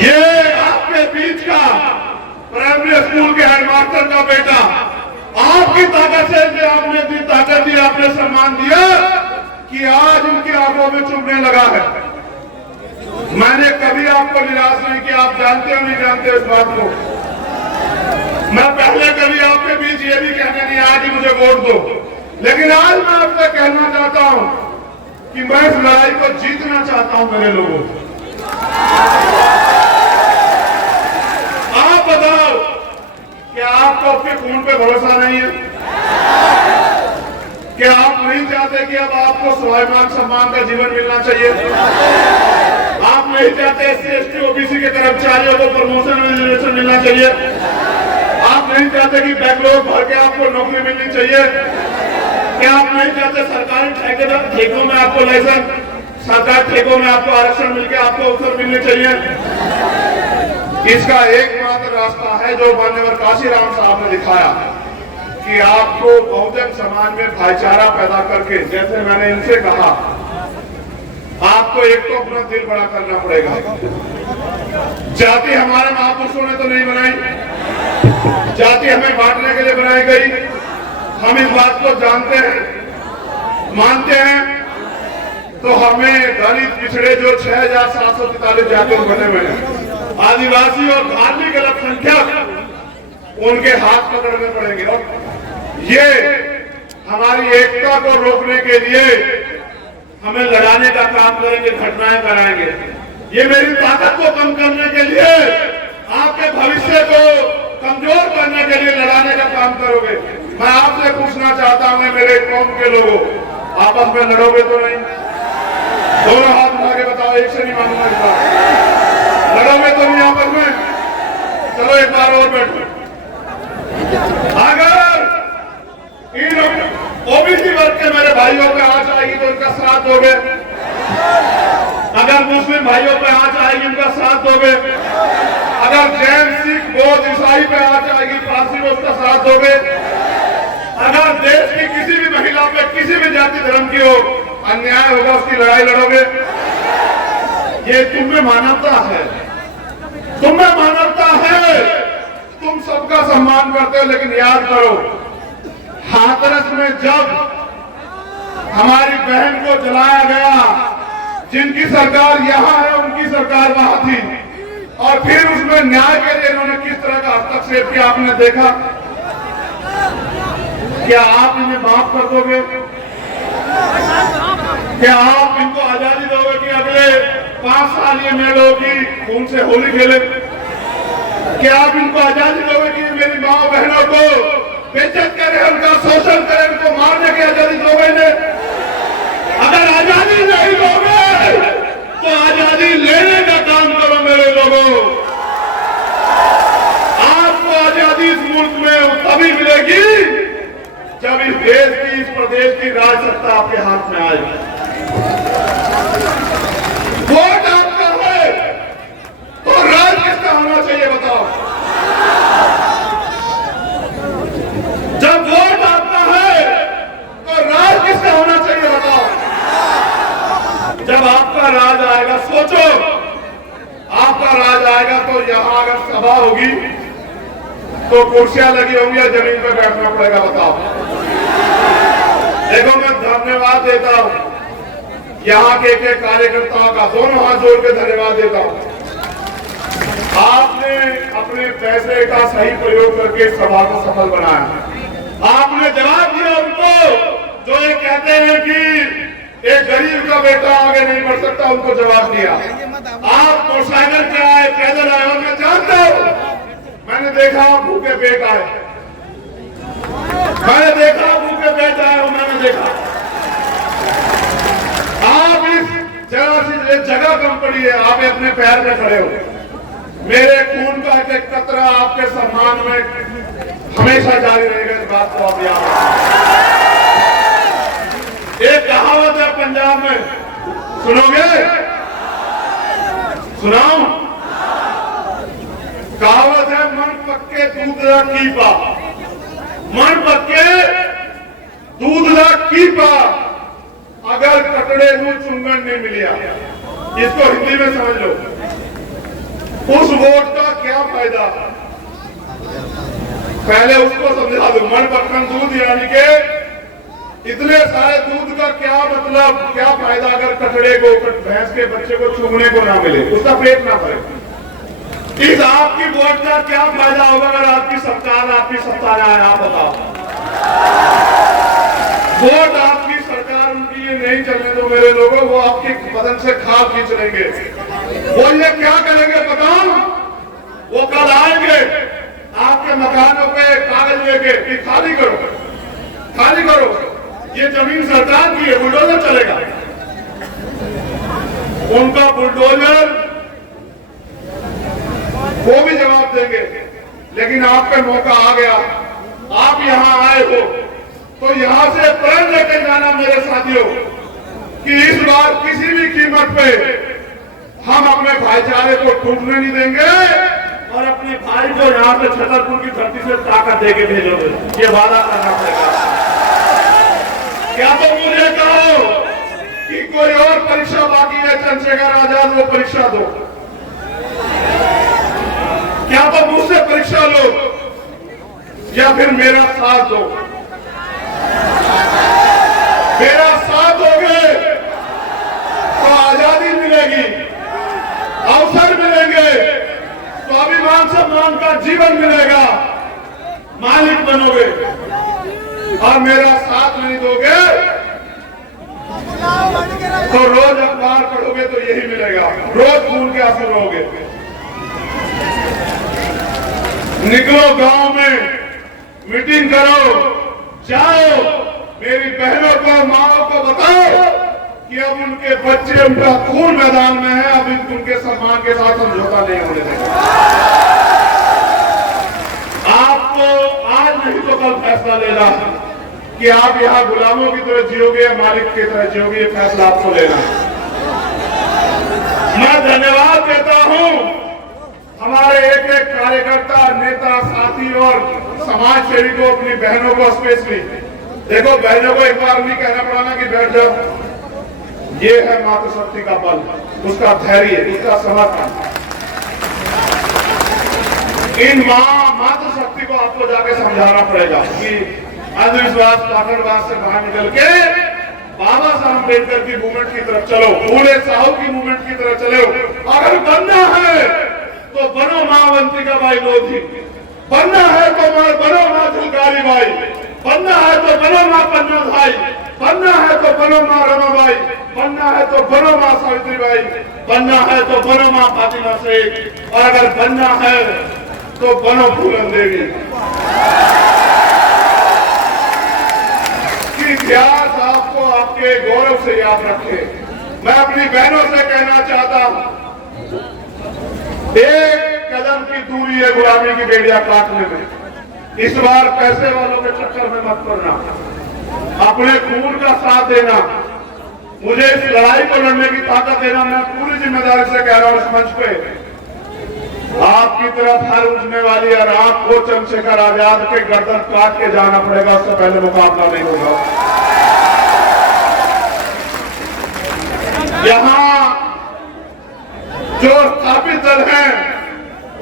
ये आपके बीच का प्राइमरी स्कूल के हेडमास्टर का बेटा आपकी ताकत से जो आपने दी, ताकत दी, आपने सम्मान दिया कि आज उनकी आंखों में चुभने लगा है। मैंने कभी आपको निराश नहीं किया, आप जानते हो नहीं जानते इस बात को। मैं पहले कभी आपके बीच ये भी कहने नहीं आया कि मुझे वोट दो, लेकिन आज मैं आपसे कहना चाहता हूं कि मैं इस लड़ाई को जीतना चाहता हूं मेरे लोगों। आप बताओ, क्या आपको आपके खून पे भरोसा नहीं है? क्या आप नहीं चाहते कि अब आपको स्वाभिमान सम्मान का जीवन मिलना चाहिए? आप नहीं चाहते एससी एसटी ओबीसी के कर्मचारियों को प्रमोशन रिजर्वेशन मिलना चाहिए? आप नहीं चाहते कि बैकलॉग भर के आपको नौकरी मिलनी चाहिए? क्या आप नहीं चाहते सरकारी ठेकों में आपको लाइसेंस, सरकारी ठेकों में आपको आरक्षण मिलकर आपको अवसर मिलने चाहिए? इसका एकमात्र रास्ता है जो माननीय काशीराम साहब ने दिखाया कि आपको बहुजन समाज में भाईचारा पैदा करके, जैसे मैंने इनसे कहा, आपको एक तो अपना दिल बड़ा करना पड़ेगा। जाति हमारे महापुरुषों ने तो नहीं बनाई, जाति हमें बांटने के लिए बनाई गई। हम इस बात को जानते हैं, मानते हैं, तो हमें दलित पिछड़े जो 6,743 जातियों बने हुए हैं, आदिवासी और धार्मिक अल्पसंख्यक, उनके हाथ पकड़ने पड़ेंगे। और ये हमारी एकता को रोकने के लिए हमें लड़ाने का काम करेंगे, घटनाएं कराएंगे। ये मेरी ताकत को कम करने के लिए, आपके भविष्य को कमजोर करने के लिए लड़ाने का काम करोगे। मैं आपसे पूछना चाहता हूं, मेरे कौम के लोगों, आपस में लड़ोगे तो नहीं? दोनों हाथ उठा के बताओ, एक से नहीं मानूंगा इस बार। लड़ोगे तो नहीं आपस में? चलो एक बार और बैठो। अगर इन ओबीसी वर्ग के मेरे भाइयों पे आंच आएगी तो उनका साथ दोगे? अगर मुस्लिम भाइयों पे आंच आएगी उनका साथ दोगे? अगर जैन सिख बौद्ध ईसाई पे आंच आएगी, पारसी में उसका साथ दोगे? अगर देश की किसी भी महिला पे, किसी भी जाति धर्म की हो, अन्याय होगा, उसकी लड़ाई लड़ोगे? ये तुम में मानवता है, तुम में मानवता है। तुम सबका सम्मान करते हो, लेकिन याद करो, हाथरस में जब हमारी बहन को जलाया गया, जिनकी सरकार यहां है उनकी सरकार वहां थी, और फिर उसमें न्याय के लिए इन्होंने किस तरह का हस्तक्षेप किया आपने देखा? क्या आप इन्हें माफ कर दोगे? क्या आप इनको आजादी दोगे कि अगले 5 साल ये मेरे लोगों की खून से होली खेले? क्या आप इनको आजादी दोगे कि मेरी माँ बहनों को बेइज्जत करे, उनका शोषण करे, उनको मारने की आजादी दोगे इन्हें? अगर आजादी नहीं दोगे तो आजादी लेने का काम करो मेरे लोगों। आपको आजादी इस मुल्क में तभी मिलेगी जब इस देश की, इस प्रदेश की राज सत्ता आपके हाथ में आएगी। वोट आपका है तो राज किसका होना चाहिए बताओ? जब वोट आपका है तो राज किसका होना चाहिए बताओ? जब आपका राज आएगा, सोचो, आपका राज आएगा तो यहां अगर सभा होगी तो कुर्सियां लगी होंगी या जमीन पर बैठना पड़ेगा बताओ? देखो, मैं धन्यवाद देता हूं यहां के एक कार्यकर्ताओं का, दोनों हाथ जोड़ के धन्यवाद देता हूं। आपने अपने पैसे का सही प्रयोग करके सभा को सफल बनाया। आपने जवाब दिया उनको जो ये कहते हैं कि एक गरीब का बेटा आगे नहीं बढ़ सकता, उनको जवाब दिया। आप मोटरसाइकिल पे आए, पैदल आए, और मैं जानता हूं, मैंने देखा आप भूखे पेट आए, मैंने देखा भूखे पेट आए हो, मैंने देखा आप इस जगह कम पड़ी है, आप अपने पैर पे खड़े हो। मेरे खून का एक कतरा आपके सम्मान में हमेशा जारी रहेगा, इस बात को आप याद रखें। एक कहावत है पंजाब में, सुनोगे? सुनाऊं? कहावत है, मन पक्के दूध दा कीपा, मन पक्के दूध दा कीपा। अगर कटड़े नू चुंगन नहीं मिलिया, इसको हिंदी में समझ लो, उस वोट का क्या फायदा? पहले उसको समझा दो। मन पक्कन दूध यानी के इतने सारे दूध का क्या मतलब, क्या फायदा अगर कटड़े को, भैंस के बच्चे को चूमने को ना मिले, उसका पेट ना भरे? इस आपकी वोट का क्या फायदा होगा अगर आपकी सरकार, आपकी सत्ता में आए? आप बताओ। वोट आपकी सरकार उनकी ये नहीं चलने दो मेरे लोगों, वो आपके बदन से खाल खींच लेंगे। वो ये क्या करेंगे बताओ? वो कल आएंगे आपके मकानों पे कागज लेके कि खाली करो, खाली करो, ये जमीन सरकार की है, बुलडोजर चलेगा। उनका बुलडोजर वो भी जवाब देंगे। लेकिन आप पे मौका आ गया, आप यहां आए हो, तो यहां से प्रण लेकर जाना मेरे साथियों कि इस बार किसी भी कीमत पे हम अपने भाईचारे को टूटने नहीं देंगे और अपने भाई को यहां से छतरपुर की धरती से ताकत देके भेजोगे। ये वादा करना पड़ेगा। क्या तो मुझे कहो कि कोई और परीक्षा बाकी है चंद्रशेखर आजाद, वो परीक्षा दो। क्या तो मुझसे परीक्षा लो या फिर मेरा साथ दो। मेरा साथ दोगे तो आजादी मिलेगी, अवसर मिलेंगे, स्वाभिमान सम्मान का जीवन मिलेगा, मालिक बनोगे। और मेरा साथ नहीं दोगे तो रोज अखबार पढ़ोगे तो यही मिलेगा, रोज खून के आंसू रहोगे। निकलो गांव में, मीटिंग करो, जाओ, मेरी बहनों को, माओ को बताओ कि अब उनके बच्चे, उनका खून मैदान में है, अब उनके सम्मान के साथ समझौता नहीं होने देंगे। आपको आज नहीं तो कल फैसला लेना कि आप यहां गुलामों की तरह जियोगे या मालिक की तरह जियोगे, ये फैसला आपको लेना। मैं धन्यवाद देता हूं हमारे एक एक कार्यकर्ता, नेता, साथी और समाज सेवी को, अपनी बहनों को स्पेशली। देखो, बहनों को एक बार नहीं कहना पड़ा ना कि बैठ जाओ। ये है मातृशक्ति का बल, उसका धैर्य, उसका समर्थन। इन मातृशक्ति को आपको जाके समझाना पड़ेगा कि अंधविश्वास, पाखंडवाद से बाहर निकल के बाबा साहब अम्बेडकर की मूवमेंट की तरफ चलो, फूले साहू की मूवमेंट की तरफ चलो। अगर बनना है तो बनो मां अवंतिका बाई लोधी, बनना है तो बनो मां झुलकारी बाई, बनना है तो बनो मां पन्ना भाई, बनना है तो बनो मां रमाबाई, बनना है तो बनो मां सावित्री बाई, बनना है तो बनो मां फातिमा शेख, और अगर बनना है तो बनो फूलन देवी। इतिहास आपको आपके गौरव से याद रखे। मैं अपनी बहनों से कहना चाहता हूं, एक कदम की दूरी है गुलामी की बेड़ियां काटने में। इस बार पैसे वालों के चक्कर में मत पड़ना, अपने खून का साथ देना, मुझे इस लड़ाई को लड़ने की ताकत देना। मैं पूरी जिम्मेदारी से कह रहा हूं इस मंच पे, आपकी तरफ हर उठने वाली और आपको चंद्रशेखर आजाद के गर्दन काट के जाना पड़ेगा, उससे पहले मुकाबला नहीं होगा। यहां जो स्थापित दल हैं,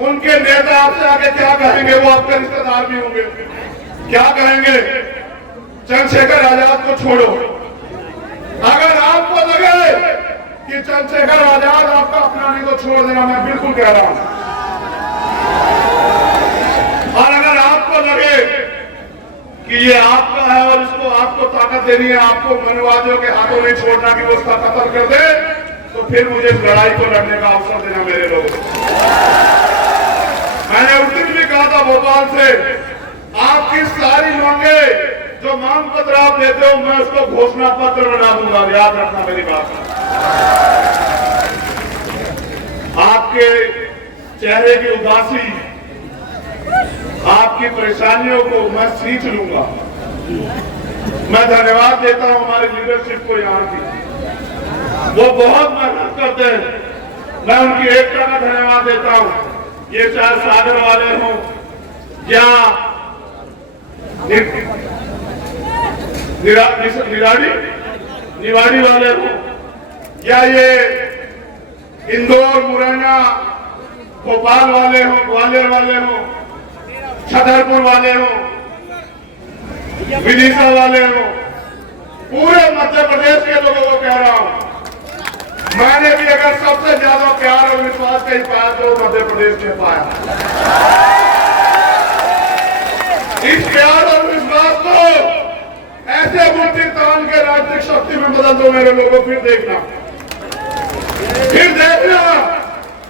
उनके नेता आपसे आगे क्या कहेंगे? वो आपके रिश्तेदार भी होंगे। क्या कहेंगे? चंद्रशेखर आजाद को छोड़ो। अगर आपको लगे कि चंद्रशेखर आजाद आपका अपना नहीं तो छोड़ देना, मैं बिल्कुल कह रहा हूं। और अगर आपको लगे कि ये आपका है और इसको आपको ताकत देनी है, आपको मनवादियों के हाथों नहीं छोड़ना कि वो उसका कत्ल कर दे, तो फिर मुझे इस लड़ाई को लड़ने का अवसर देना मेरे लोगों। मैंने उस दिन भी कहा था भोपाल से, आपकी सारी मांगे जो मांग पत्र आप देते हो, मैं उसको घोषणा पत्र बना दूंगा। याद रखना मेरी बात। आपके चेहरे की उदासी, आपकी परेशानियों को मैं सींच लूंगा। मैं धन्यवाद देता हूं हमारी लीडरशिप को यहाँ की, वो बहुत मेहनत करते हैं। मैं उनकी एकता का धन्यवाद देता हूं। ये चाहे सागर वाले हों या निराड़ी, निवाड़ी वाले हो, या ये इंदौर, मुरैना, भोपाल वाले हो, ग्वालियर वाले हो, छतरपुर वाले हो, विदिशा वाले हो, पूरे मध्य प्रदेश के लोगों को कह रहा हूं, मैंने भी अगर सबसे ज्यादा प्यार और विश्वास कहीं पाया तो मध्य प्रदेश में पाया। इस प्यार और विश्वास को ऐसे मूर्ति तान के राजनीतिक शक्ति में बदल दो मेरे लोगों, फिर देखना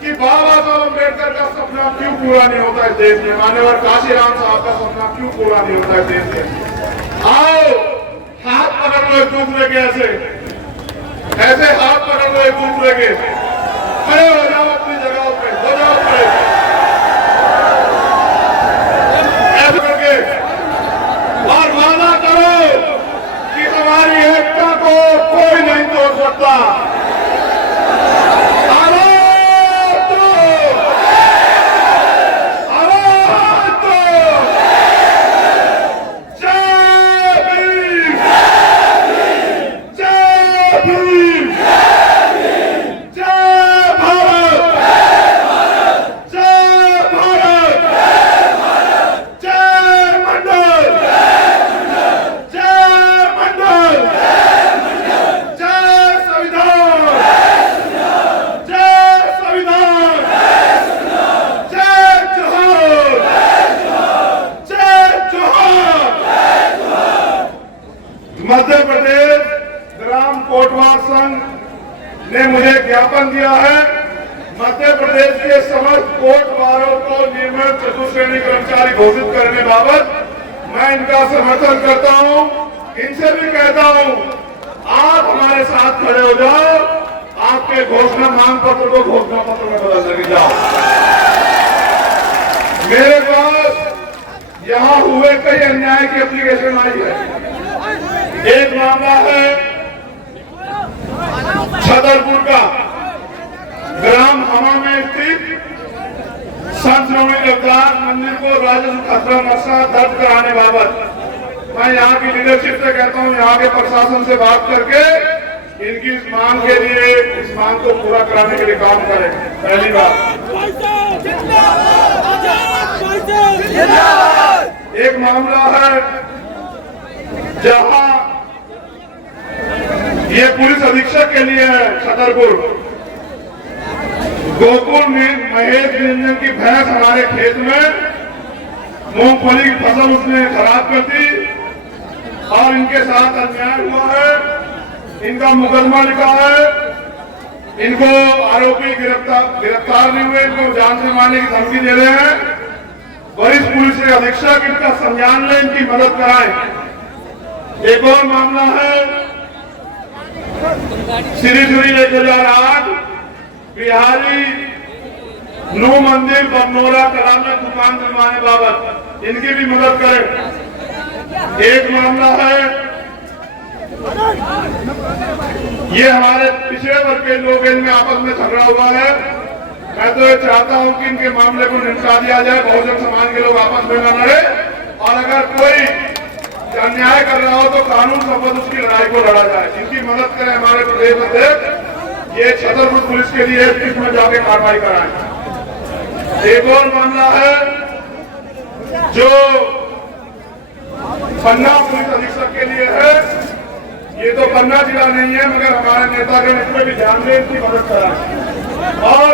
कि बाबा साहब अम्बेडकर का सपना क्यों पूरा नहीं होता इस देश में, मान्यवर काशीराम साहब का सपना क्यों पूरा नहीं होता इस देश में। आओ हाथ पकड़ लो एक दूसरे के, ऐसे हाथ पकड़ लो एक दूसरे के, खड़े हो जाओ अपनी जगह पे, हो जाओ खड़े, ऐसे करके और वादा करो कि हमारी एकता को कोई नहीं तोड़ सकता। मध्य प्रदेश ग्राम कोटवार संघ ने मुझे ज्ञापन दिया है, मध्य प्रदेश के समस्त कोटवारों को नियमित चतुश्रेणी कर्मचारी घोषित करने बाबत मैं इनका समर्थन करता हूं। इनसे भी कहता हूं, आप हमारे साथ खड़े हो जाओ, आपके घोषणा मांग पत्र को घोषणा पत्र में बदल लगे जाओ। मेरे पास यहाँ हुए कई अन्याय की एप्लीकेशन आई है। एक मामला है छतरपुर का, ग्राम हमा में स्थित संत श्रोमणी रविदास मंदिर को राजस्व खतरा मसला दर्ज कराने बाबत मैं यहाँ की लीडरशिप से कहता हूँ, यहाँ के प्रशासन से बात करके इनकी इस मांग के लिए, इस मांग को पूरा कराने के लिए काम करें। पहली बात। एक मामला है जहाँ ये पुलिस अधीक्षक के लिए है, छतरपुर गोकुल में महेश रंजन की भैंस हमारे खेत में मूंगफली की फसल उसने खराब कर दी और इनके साथ अन्याय हुआ है। इनका मुकदमा लिखा है, इनको आरोपी गिरफ्तार नहीं हुए, इनको जान से मारने की धमकी दे रहे हैं। वरिष्ठ पुलिस अधीक्षक इनका संज्ञान ले, इनकी मदद कराएं। एक और मामला है श्री 1008 बिहारी नू मंदिर बमनोरा कला में दुकान दिलवाने बाबत इनकी भी मदद करें। एक मामला है, ये हमारे पिछड़े वर्ग के लोग इनमें आपस में झगड़ा हुआ है। मैं तो ये चाहता हूं कि इनके मामले को निपटा दिया जाए, बहुजन समाज के लोग आपस में न लड़े, और अगर कोई अन्याय कर रहा हो तो कानून संबंध उसकी लड़ाई को लड़ा जाए। इनकी मदद करें हमारे प्रदेश अध्यक्ष, ये छतरपुर पुलिस के लिए इसमें जाके कार्रवाई कराएं। एक और मामला है जो पन्ना पुलिस अधीक्षक के लिए है। ये तो पन्ना जिला नहीं है, मगर हमारे नेतागण इसमें भी ध्यान दें, इसकी मदद कराएं। और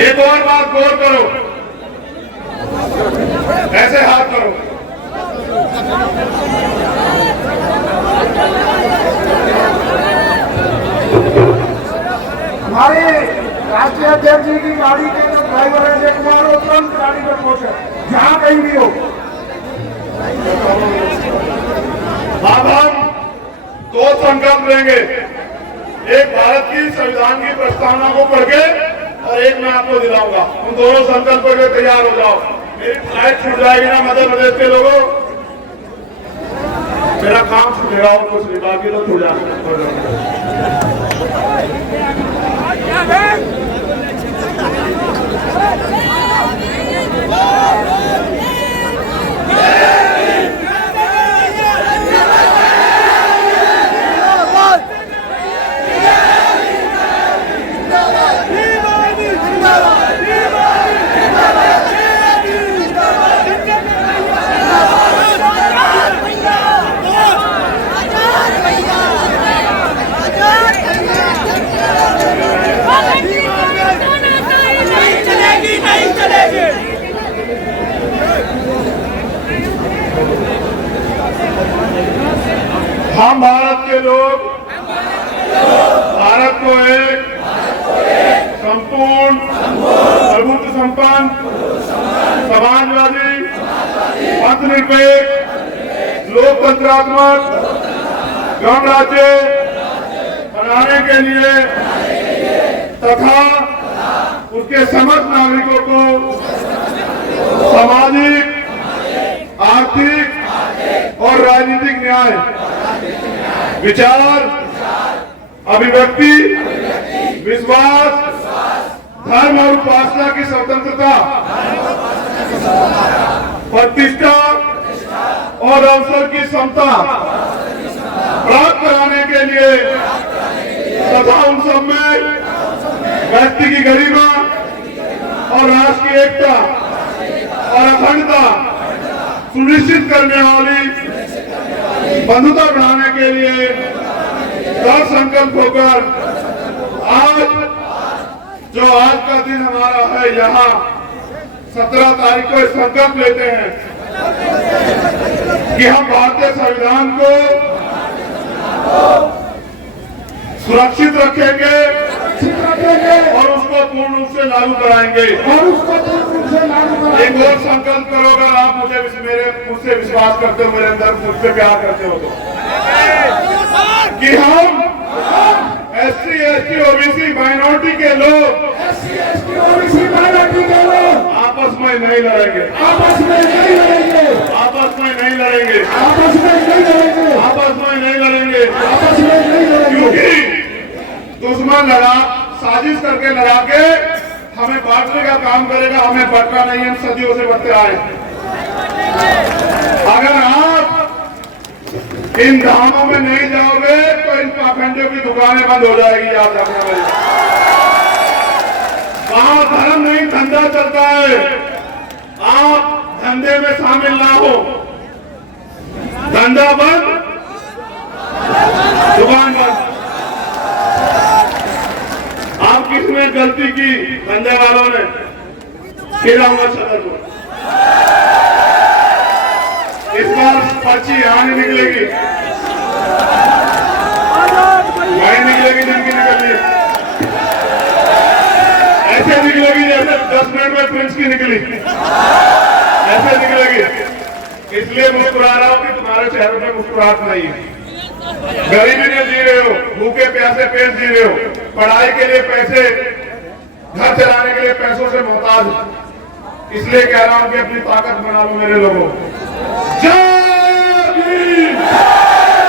एक और बात गौर करो, ऐसे हाथ करो। हमारे राष्ट्रीय अध्यक्ष जी की गाड़ी के जो ड्राइवर है अजय कुमार, वो तुरंत गाड़ी पर पहुंचे, जहां कहीं भी हो। अब हम दो संकल्प लेंगे, एक भारत की संविधान की प्रस्तावना को पढ़ के और एक मैं आपको दिलाऊंगा। उन दोनों संकल्प के तैयार हो जाओ। मेरी फ्लाइट छूट जाएगी ना मध्य प्रदेश के लोगों। मेरा काम छूटेगा और कुछ नहीं, बाकी तो छूट जाएगा। हम भारत के लोग भारत को एक संपूर्ण प्रभुत्व संपन्न समाजवादी धर्मनिरपेक्ष लोकतंत्रात्मक गणराज्य बनाने के लिए तथा उसके समस्त नागरिकों को सामाजिक, आर्थिक और राजनीतिक न्याय, विचार, अभिव्यक्ति, विश्वास, धर्म और उपासना की स्वतंत्रता, प्रतिष्ठा और अवसर की समता प्राप्त कराने के लिए तथा उन सब में व्यक्ति की गरिमा और राष्ट्र की एकता और अखंडता सुनिश्चित करने वाली बंधुता बढ़ाने के लिए दृढ़ संकल्प होकर आज का दिन हमारा है, यहाँ 17 तारीख को संकल्प लेते हैं कि हम भारतीय संविधान को सुरक्षित रखेंगे और उसको पूर्ण रूप से लागू कराएंगे। एक और संकल्प करो, अगर आप मुझसे विश्वास करते हो, मेरे अंदर मुझसे प्यार करते हो तो, कि हम SC, ST, OBC माइनॉरिटी के लोग आपस में नहीं लड़ेंगे, आपस में नहीं लड़ेंगे, क्योंकि दुश्मन लड़ा, साजिश करके लड़ा के हमें बांटने का काम करेगा, हमें बंटना नहीं, हम सदियों से बढ़ते आए। अगर आप इन धामों में नहीं जाओगे तो इन पाखंडियों की दुकानें बंद हो जाएगी, याद रखना भाई। वहां धर्म नहीं, धंधा चलता है। आप धंधे में शामिल ना हो, धंधा बंद, दुकान बंद। आप किसने गलती की? धंधे वालों ने। फिर आऊंगा छतरपुर, इस बार पर्ची यहां नहीं निकलेगी, वहीं निकलेगी जिनकी निकलनी है। ऐसे निकलेगी जैसे 10 मिनट में प्रिंस की निकली, ऐसे निकलेगी। इसलिए मुस्कुरा रहा हूं कि तुम्हारे चेहरों में मुस्कुराहट नहीं है। गरीबी में जी रहे हो, भूखे प्यासे पेट जी रहे हो, पढ़ाई के लिए पैसे, घर चलाने के लिए पैसों से मोहताज हो। इसलिए कह रहा हूं कि अपनी ताकत बना लो मेरे लोगों। जय भीम।